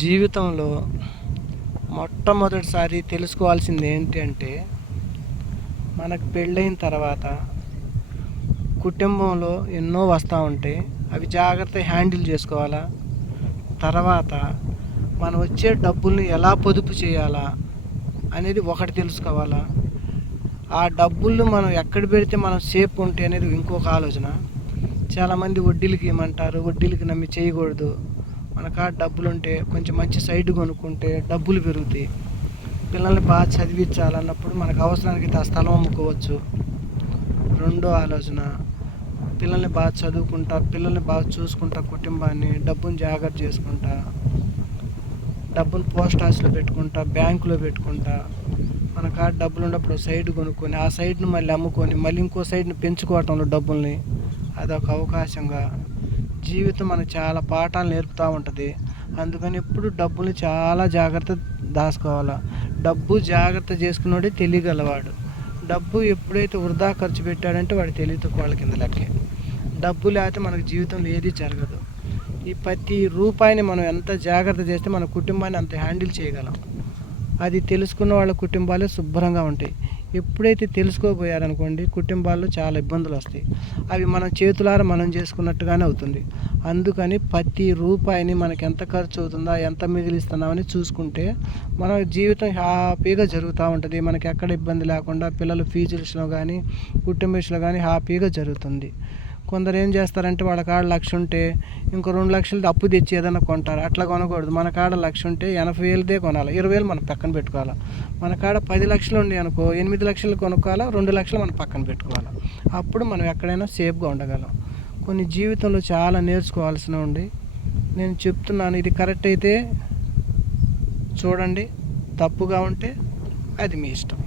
జీవితంలో మొట్టమొదటిసారి తెలుసుకోవాల్సింది ఏంటి అంటే, మనకు పెళ్ళైన తర్వాత కుటుంబంలో ఎన్నో వస్తూ ఉంటాయి. అవి జాగ్రత్తగా హ్యాండిల్ చేసుకోవాలా. తర్వాత మనం వచ్చే డబ్బుల్ని ఎలా పొదుపు చేయాలా అనేది ఒకటి తెలుసుకోవాలా. ఆ డబ్బులు మనం ఎక్కడ పెడితే మనం సేఫ్ ఉంటే అనేది ఇంకొక ఆలోచన. చాలామంది వడ్డీలకి ఇవ్వమంటారు, వడ్డీలకి నమ్మి చేయకూడదు. మన కాడ డబ్బులు ఉంటే కొంచెం మంచి సైట్ కొనుక్కుంటే డబ్బులు పెరుగుతాయి. పిల్లల్ని బాగా చదివించాలన్నప్పుడు మనకు అవసరానికి ఆ స్థలం అమ్ముకోవచ్చు. రెండో ఆలోచన, పిల్లల్ని బాగా చదువుకుంటా, పిల్లల్ని బాగా చూసుకుంటా, కుటుంబాన్ని డబ్బుని జాగ్రత్త చేసుకుంటా, డబ్బులు పోస్ట్ ఆఫీస్లో పెట్టుకుంటా, బ్యాంకులో పెట్టుకుంటా, మన కాడ డబ్బులు ఉన్నప్పుడు సైట్ కొనుక్కొని ఆ సైట్ను మళ్ళీ అమ్ముకొని మళ్ళీ ఇంకో సైట్ని పెంచుకోవటంలో డబ్బుల్ని అదొక అవకాశంగా జీవితం మనకు చాలా పాఠాలు నేర్పుతూ ఉంటుంది. అందుకని ఎప్పుడు డబ్బుని చాలా జాగ్రత్త దాచుకోవాలి. డబ్బు జాగ్రత్త చేసుకున్నాడే తెలియగలవాడు. డబ్బు ఎప్పుడైతే వృధా ఖర్చు పెట్టాడంటే వాడు తెలియదు వాళ్ళ కింద లెక్కే. డబ్బు లేకపోతే మనకు జీవితంలో ఏది జరగదు. ఈ ప్రతి రూపాయిని మనం ఎంత జాగ్రత్త చేస్తే మన కుటుంబాన్ని అంత హ్యాండిల్ చేయగలం. అది తెలుసుకున్న వాళ్ళ కుటుంబాలే శుభ్రంగా ఉంటాయి. ఎప్పుడైతే తెలుసుకోబోయారనుకోండి, కుటుంబాల్లో చాలా ఇబ్బందులు వస్తాయి. అవి మన చేతులారా మనం చేసుకున్నట్టుగానే అవుతుంది. అందుకని ప్రతి రూపాయిని మనకి ఎంత ఖర్చు అవుతుందా, ఎంత మిగిలిస్తున్నామని చూసుకుంటే మన జీవితం హ్యాపీగా జరుగుతూ ఉంటుంది. మనకి ఎక్కడ ఇబ్బంది లేకుండా పిల్లల ఫీజు విషయంలో కానీ, కుటుంబ విషయంలో కానీ హ్యాపీగా జరుగుతుంది. కొందరు ఏం చేస్తారంటే వాళ్ళ కాడ 1,00,000 ఉంటే ఇంకో 2,00,000 అప్పు తెచ్చి ఏదైనా కొంటారు. అట్లా కొనకూడదు. మన కాడ 1,00,000 ఉంటే 80,000దే కొనాలి, 20,000 మనం పక్కన పెట్టుకోవాలి. మన కాడ 10,00,000 ఉంది అనుకో, 8,00,000 కొనుక్కోవాలా, 2,00,000 మనం పక్కన పెట్టుకోవాలి. అప్పుడు మనం ఎక్కడైనా సేఫ్గా ఉండగలం. కొన్ని జీవితంలో చాలా నేర్చుకోవాల్సినవి ఉండి నేను చెప్తున్నాను. ఇది కరెక్ట్ అయితే చూడండి, తప్పుగా ఉంటే అది మీ ఇష్టం.